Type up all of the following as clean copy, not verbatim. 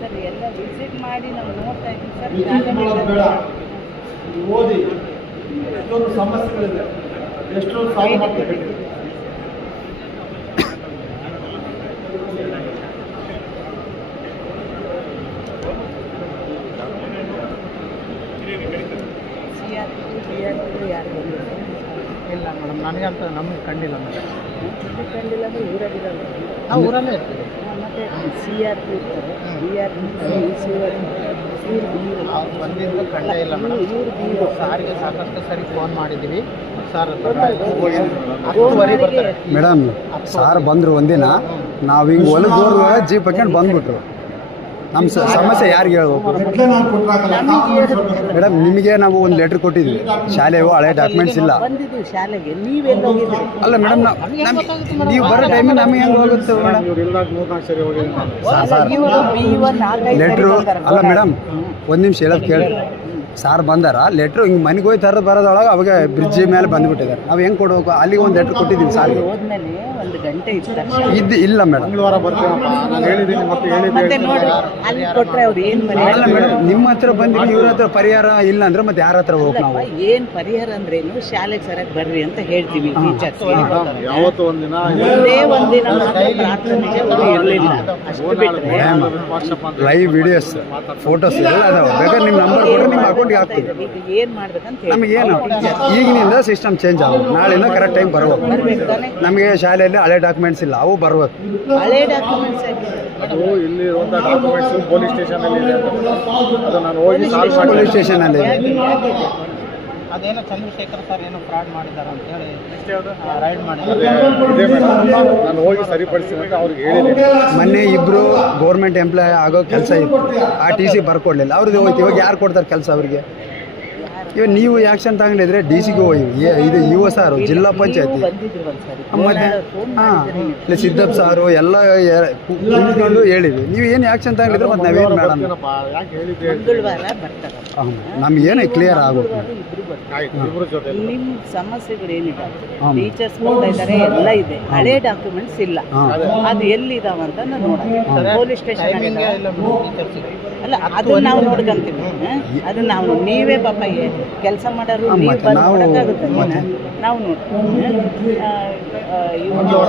Sir ಎಲ್ಲ visit ಮಾಡಿ ನಾವು ನೋಡ್ತಾ ಇದ್ದೀವಿ ಸರ್. ಬೇಡ ಓದಿ ಎಷ್ಟೊಂದು ಸಮಸ್ಯೆಗಳಿದೆ, ಎಷ್ಟೊಂದು ಸಾಲ್ವ್ ಮಾಡ್ತೀವಿ. ಯಾರು ಇಲ್ಲ ಮೇಡಮ್, ನನಗಂತ ನಮಗೆ ಕಂಡಿಲ್ಲ ಮೇಡಮ್. ಕಂಡಿಲ್ಲ ಅಂದರೆ ಊರಾಗಿರಲ್ಲ, ನಾವು ಊರಲ್ಲೇ ಇರ್ತೀವಿ. ಮತ್ತು CRP ಇರ್ತಾರೆ, DRP ಅವ್ರು ಬಂದಿದ್ದು ಕಂಡೇ ಇಲ್ಲ ಮೇಡಮ್. ಸಾರಿಗೆ ಸಾಕಷ್ಟು ಸರಿ ಫೋನ್ ಮಾಡಿದ್ದೀವಿ ಸರ್. ಮೇಡಮ್ ಸಾರ್ ಬಂದರು ಒಂದಿನ, ನಾವು ಹಿಂಗೆ ಹೊಲದೋರ್ಗ ಜೀಪ್ ಹಾಕೊಂಡು ಬಂದ್ಬಿಟ್ರು. ನಮ್ಮ ಸಮಸ್ಯೆ ಯಾರಿಗೆ ಹೇಳ್ಬೇಕು ಮೇಡಮ್? ನಿಮಗೆ ನಾವು ಒಂದು ಲೆಟ್ರ್ ಕೊಟ್ಟಿದ್ವಿ, ಶಾಲೆಯು ಹಳೆ ಡಾಕ್ಯುಮೆಂಟ್ಸ್ ಇಲ್ಲ. ಬಂದಿದ್ದೀವಿ ಶಾಲೆಗೆ, ನೀವೆಲ್ಲ ಹೋಗಿದ್ರಿ? ಅಲ್ಲ ಮೇಡಮ್, ನೀವು ಬರೋ ಟೈಮಿಗೆ ನಮಗೆ ಹೆಂಗೆ ಹೋಗುತ್ತೆ ಮೇಡಮ್? ಲೆಟ್ರು ಅಲ್ಲ ಮೇಡಮ್, ಒಂದು ನಿಮಿಷ ಹೇಳೋದು ಕೇಳಿ. ಸಾರ್ ಬಂದಾರ, ಲೆಟ್ರು ಹಿಂಗೆ ಮನೆಗೆ ಹೋಗಿ ತರೋದು ಬರೋದೊಳಗೆ ಅವಾಗ ಬ್ರಿಡ್ಜ್ ಮೇಲೆ ಬಂದುಬಿಟ್ಟಿದ್ದಾರೆ. ನಾವು ಹೆಂಗೆ ಕೊಡ್ಬೇಕು? ಅಲ್ಲಿಗೆ ಒಂದು ಲೆಟ್ರ್ ಕೊಟ್ಟಿದ್ದೀವಿ ಸಾರ್ಗೆ. ಹೋದ್ಮೇಲೆ ಒಂದು ಗಂಟೆ ಇಲ್ಲ ಮೇಡಮ್. ಮತ್ತೆ ನೋಡಿ ಅಲ್ಲಿ ಕೊಟ್ಟರೆ ಅವ್ರು ಏನು ಅಲ್ಲ ಮೇಡಮ್, ನಿಮ್ಮ ಹತ್ರ ಬಂದಿವಿ, ಇವ್ರ ಹತ್ರ ಪರಿಹಾರ ಇಲ್ಲ ಅಂದ್ರೆ ಮತ್ತೆ ಯಾರ ಹತ್ರ ಹೋಗಿ ನಾವು? ಏನು ಪರಿಹಾರ ಅಂದ್ರೇನು, ಶಾಲೆಗೆ ಸರಿಯಾಗಿ ಬರ್ರಿ ಅಂತ ಹೇಳ್ತೀವಿ ಟೀಚರ್ಸ್. ಯಾವತ್ತೂ ಒಂದಿನ ಒಂದಿನ ಪ್ರಾರ್ಥನೆಗೆ ಇರಲಿಲ್ಲ, ಅಷ್ಟು ಬಿಟ್ಟರೆ ಲೈವ್ ವಿಡಿಯೋಸ್ ಫೋಟೋಸ್ ಎಲ್ಲ ಅದಾವೆ. ಬೇಕಾದ್ರೆ ನಿಮ್ಮ ನಂಬರ್ ಕೊಟ್ಟರೆ ನಿಮ್ಮ ಅಕೌಂಟ್ಗೆ ಹಾಕ್ತೀವಿ. ಈಗ ಏನು ಮಾಡ್ಬೇಕಂತ ನಮಗೇನು ಈಗಿನಿಂದ ಸಿಸ್ಟಮ್ ಚೇಂಜ್ ಆಗುತ್ತೆ, ನಾಳೆಯಿಂದ ಕರೆಕ್ಟ್ ಟೈಮ್ ಬರ್ಬೇಕು. ನಮಗೆ ಶಾಲೆಯಲ್ಲಿ ಹಳೆ ಡಾಕ್ಯುಮೆಂಟ್ಸ್ ಇಲ್ಲ, ಅವು ಬರ್ಬೇಕು. ಹಳೆ ಡಾಕ್ಯುಮೆಂಟ್ಸ್ ಅದು ಇಲ್ಲಿ ಇರುವಂಥ ಡಾಕ್ಯುಮೆಂಟ್ಸ್ ಪೊಲೀಸ್ ಸ್ಟೇಷನಲ್ಲಿ ಇದೆ. ಅದು ನಾನು ಹೋಗಿ ಪೊಲೀಸ್ ಸ್ಟೇಷನಲ್ಲಿ ಅದೇನೋ ಚಂದ್ರಶೇಖರ್ ಸರ್ ಏನೋ ಫ್ರಾಡ್ ಮಾಡಿದ್ದಾರೆ ಅಂತ ಹೇಳಿ ರೈಡ್ ಮಾಡಿದ್ದಾರೆ. ನಾನು ಹೋಗಿ ಸರಿಪಡಿಸ್ತೀನಿ ಅಂತ ಅವ್ರಿಗೆ ಹೇಳಿದೆ. ಮೊನ್ನೆ ಇಬ್ಬರು ಗೌರ್ಮೆಂಟ್ ಎಂಪ್ಲಾಯ್ ಆಗೋ ಕೆಲಸ ಇತ್ತು, ಆ TC ಬರ್ಕೊಡ್ಲಿಲ್ಲ. ಅವ್ರದ್ದು ಹೋಯ್ತು. ಇವಾಗ ಯಾರು ಕೊಡ್ತಾರೆ ಕೆಲಸ ಅವರಿಗೆ? ಇವಾಗ ನೀವು ಆ್ಯಕ್ಷನ್ ತಗೊಂಡಿದ್ರೆ DC-ಗೆ ಹೋಗಿ, ಇದು UO ಸಾರು, ಜಿಲ್ಲಾ ಪಂಚಾಯತಿ, ಮತ್ತೆ ಇಲ್ಲ ಸಿದ್ದಪ್ಪ ಸಾರು ಎಲ್ಲ ಕುಂತ್ಕೊಂಡು ಹೇಳಿದ್ವಿ. ನೀವು ಏನು ಆ್ಯಕ್ಷನ್ ತಗೊಂಡಿದ್ರೆ ಮತ್ತೆ ನಾವೇನು ಮೇಡಮ್ ನಮಗೇನು ಕ್ಲಿಯರ್ ಆಗುತ್ತೆ. ನಿಮ್ಮ ಸಮಸ್ಯೆಗಳೇನಿದೆ, ಟೀಚರ್ಸ್ ಕೊಡ್ತಾ ಇದ್ದಾರೆ, ಎಲ್ಲ ಇದೆ. ಹಳೆ ಡಾಕ್ಯುಮೆಂಟ್ಸ್ ಇಲ್ಲ, ಅದು ಎಲ್ಲಿದಾವಂತ ನೋಡೋಣ. ಪೊಲೀಸ್ ಸ್ಟೇಷನ್ ಅಲ್ಲ, ಅದು ನಾವು ನೋಡ್ಕೊಂತೀವಿ. ಅದು ನಾವು ನೀವೇ ಪಾಪ ಕೆಲಸ ಮಾಡೋರು, ನೀವು ಬಂದ್ಬಿಡೋಕ್ಕಾಗುತ್ತೆ. ನಾವು ನೋಡ್ತೀವಿ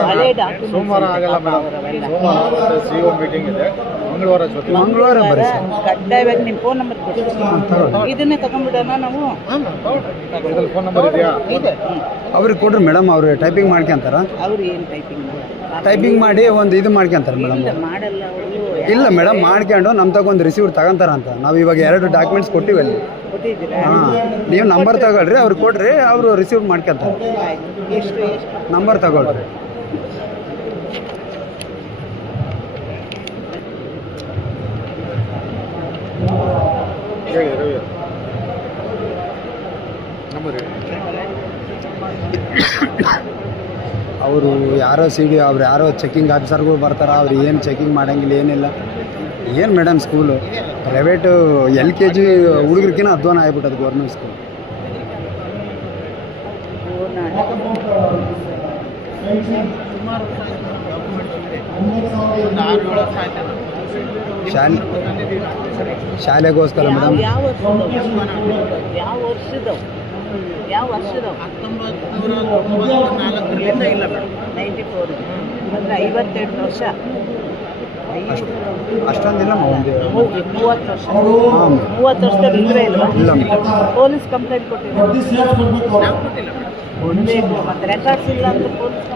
ಹಳೆ ಡಾಕ್ಯುಮೆಂಟ್ಸ್. ಸೋಮವಾರ ಆಗಲ್ಲ ಮೇಡಮ್, ಸೋಮವಾರ CO ಮೀಟಿಂಗ್ ಇದೆ, ಮಂಗಳವಾರ ಬರ್ರಿ. ಕಡ್ಡಾಯವಾಗಿ ನಿಮ್ಮ ಫೋನ್ ನಂಬರ್ ಕೊಡಿ, ಇದನ್ನೇ ತಗೊಂಡ್ಬಿಡೋಣ ನಾವು. ಫೋನ್ ನಂಬರ್ ಇದೆಯಾ? ಇದೆ. ಅವ್ರಿಗೆ ಕೊಡ್ರಿ ಮೇಡಮ್, ಅವ್ರು ಟೈಪಿಂಗ್ ಮಾಡ್ಕೊಂತಾರ. ಅವ್ರು ಏನು ಟೈಪಿಂಗ್ ಟೈಪಿಂಗ್ ಮಾಡಿ ಒಂದು ಇದು ಮಾಡ್ಕೊಂತಾರೆ ಮೇಡಮ್. ಮಾಡಲ್ಲ ಅವರು. ಇಲ್ಲ ಮೇಡಮ್, ಮಾಡ್ಕೊಂಡು ನಮ್ಮ ತಗೊಂಡು ರಿಸೀವ್ಡ್ ತಗೊಂತಾರ ಅಂತ. ನಾವು ಇವಾಗ 2 ಡಾಕ್ಯುಮೆಂಟ್ಸ್ ಕೊಟ್ಟಿವಿ ಅಲ್ಲಿ. ಹಾಂ, ನೀವು ನಂಬರ್ ತಗೊಳ್ರಿ, ಅವ್ರಿಗೆ ಕೊಡ್ರಿ, ಅವರು ರಿಸೀವ್ ಮಾಡ್ಕೊಂತಾರೆ. ನಂಬರ್ ತಗೊಳ್ರಿ. ಹೇಳಿ ರವಿ ನಂಬರ್ ಹೇಳಿ. ಅವರು ಯಾರೋ CD, ಅವ್ರು ಯಾರೋ ಚೆಕಿಂಗ್ ಆಫೀಸರ್ಗಳು ಬರ್ತಾರೆ, ಅವ್ರು ಏನು ಚೆಕಿಂಗ್ ಮಾಡೋಂಗಿಲ್ಲ, ಏನಿಲ್ಲ. ಏನು ಮೇಡಮ್, ಸ್ಕೂಲು ಪ್ರೈವೇಟು LKG ಹುಡುಗರಿಗಿನ್ನ ಅಧ್ವಾನ ಆಗ್ಬಿಟ್ಟದು ಗೌರ್ಮೆಂಟ್ ಸ್ಕೂಲ್. ಶಾಲೆಗೋಸ್ಕರ ಮೇಡಮ್. ಯಾವ ವರ್ಷದವು 1994 ಇಲ್ಲ ಮೇಡಮ್, 94 ಅಂದರೆ 52 ವರ್ಷ. ಅಷ್ಟೊಂದಿಲ್ಲ, 30 ವರ್ಷ. 30 ವರ್ಷದಲ್ಲಿ ಇಲ್ಲವೇ ಇಲ್ವಾ? ಇಲ್ಲ. ಪೊಲೀಸ್ ಕಂಪ್ಲೇಂಟ್ ಕೊಟ್ಟಿಲ್ಲ, ಮತ್ತೆ ರೆಕಾರ್ಡ್ಸ್ ಇಲ್ಲ ಅಂತ ಪೊಲೀಸ್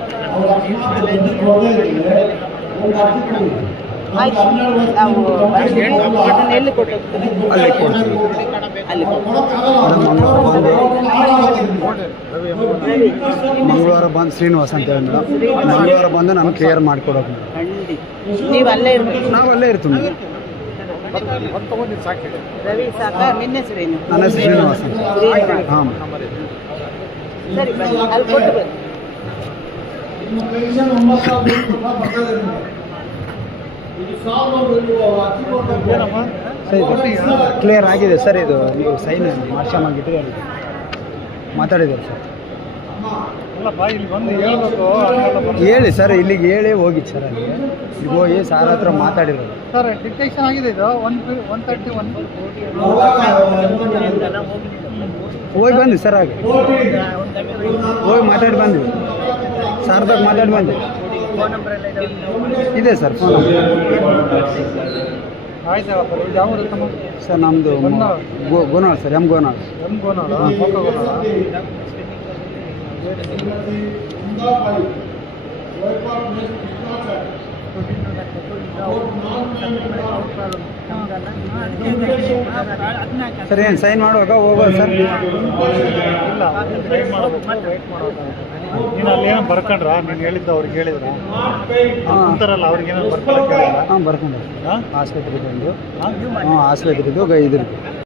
ಆಯ್ತು. ನಾವು ಎಲ್ಲಿ ಕೊಟ್ಟಿರ್ತೀವಿ? ಅಲ್ಲಿ ಕೊಡ್ತೀವಿ. ಅಲ್ಲಿ ಮಂಗಳವಾರ ಬಂದು ಶ್ರೀನಿವಾಸ್ ಅಂತ ಹೇಳಿ ಮೇಡಮ್, ಮಂಗಳವಾರ ಬಂದು ನಮ್ಗೆ ಕ್ಲಿಯರ್ ಮಾಡಿಕೊಡೋದು. ನೀವು ಅಲ್ಲೇ ಇರ್ಬೇಕು? ನಾವು ಅಲ್ಲೇ ಇರ್ತೀವಿ ಮೇಡಮ್. ರವಿ ಸಾಕ? ನಿನ್ನ ಹೆಸರೇನು? ನನ್ನ ಹೆಸರು ಶ್ರೀನಿವಾಸ್ ಅಂತ. ಹಾಂ, ಸರಿ ಬನ್ನಿ, ಅಲ್ಲಿ ಕೊಟ್ಟು ಬನ್ನಿ. ಕ್ಲಿಯರ್ ಆಗಿದೆ ಸರ್. ಇದು ನೀವು ಸೈನ್ ಮಾಡ್ಸ್ಕೊಂಬಂಗಿಟ್ಟು ಮಾತಾಡಿದ್ದೀರಿ ಸರ್. ಅಲ್ಲಪ್ಪ ಇಲ್ಲಿ ಬಂದು ಹೇಳ್ಬೇಕು ಹಂಗೆಲ್ಲ ಬಂದು ಹೇಳಿ ಸರ್, ಇಲ್ಲಿಗೆ ಹೇಳಿ ಹೋಗಿ ಸರ್, ಅಲ್ಲಿ ಇಲ್ಲಿಗೆ ಹೋಗಿ ಸಾರ್ ಹತ್ರ ಮಾತಾಡಿರೋದು. ಸರ್ ಡಿಟೆಕ್ಷನ್ ಆಗಿದೆ ಇದು 131 ಹೋಗಿ ಬಂದ್ವಿ ಸರ್, ಆಗ ಹೋಗಿ ಮಾತಾಡಿ ಬಂದ್ವಿ, ಸಾರ್ದಾಗ ಮಾತಾಡಿ ಬಂದ್ವಿ. ಇದೆ ಸರ್ ಫೋನ್ ಆಯ್ತಪ್ಪ. ಯಾವ ಊರು ತಮ್ಮ? ಸರ್ ನಮ್ಮದು ಗೋನಾಳ್ ಸರ್, ಗೋನಾಳ್. ಗೋನಾಳ ಗೋನಾಳ. ಸರ್ ಏನು ಸೈನ್ ಮಾಡುವಾಗ ಹೋಗೋದು ಸರ್? ಇಲ್ಲ ವೇಟ್ ಮಾಡಬೇಕು, ವೇಟ್ ಮಾಡೋದು. ನೀನು ಅಲ್ಲಿ ಏನೋ ಬರ್ಕೊಂಡ್ರ, ನೀನು ಹೇಳಿದ್ದ ಅವ್ರಿಗೆ ಹೇಳಿದ್ರ ಅಂತಾರಲ್ಲ, ಅವ್ರಿಗೆ ಏನೋ ಬರ್ಕೊಳಕ್ಕೆ ಹಾಂ ಬರ್ಕೊಂಡು ಹಾಂ ಆಸ್ಪತ್ರೆಗೆ ಬಂದು ಹಾಂ ಆಸ್ಪತ್ರೆದು ಇದ್ರದ್ದು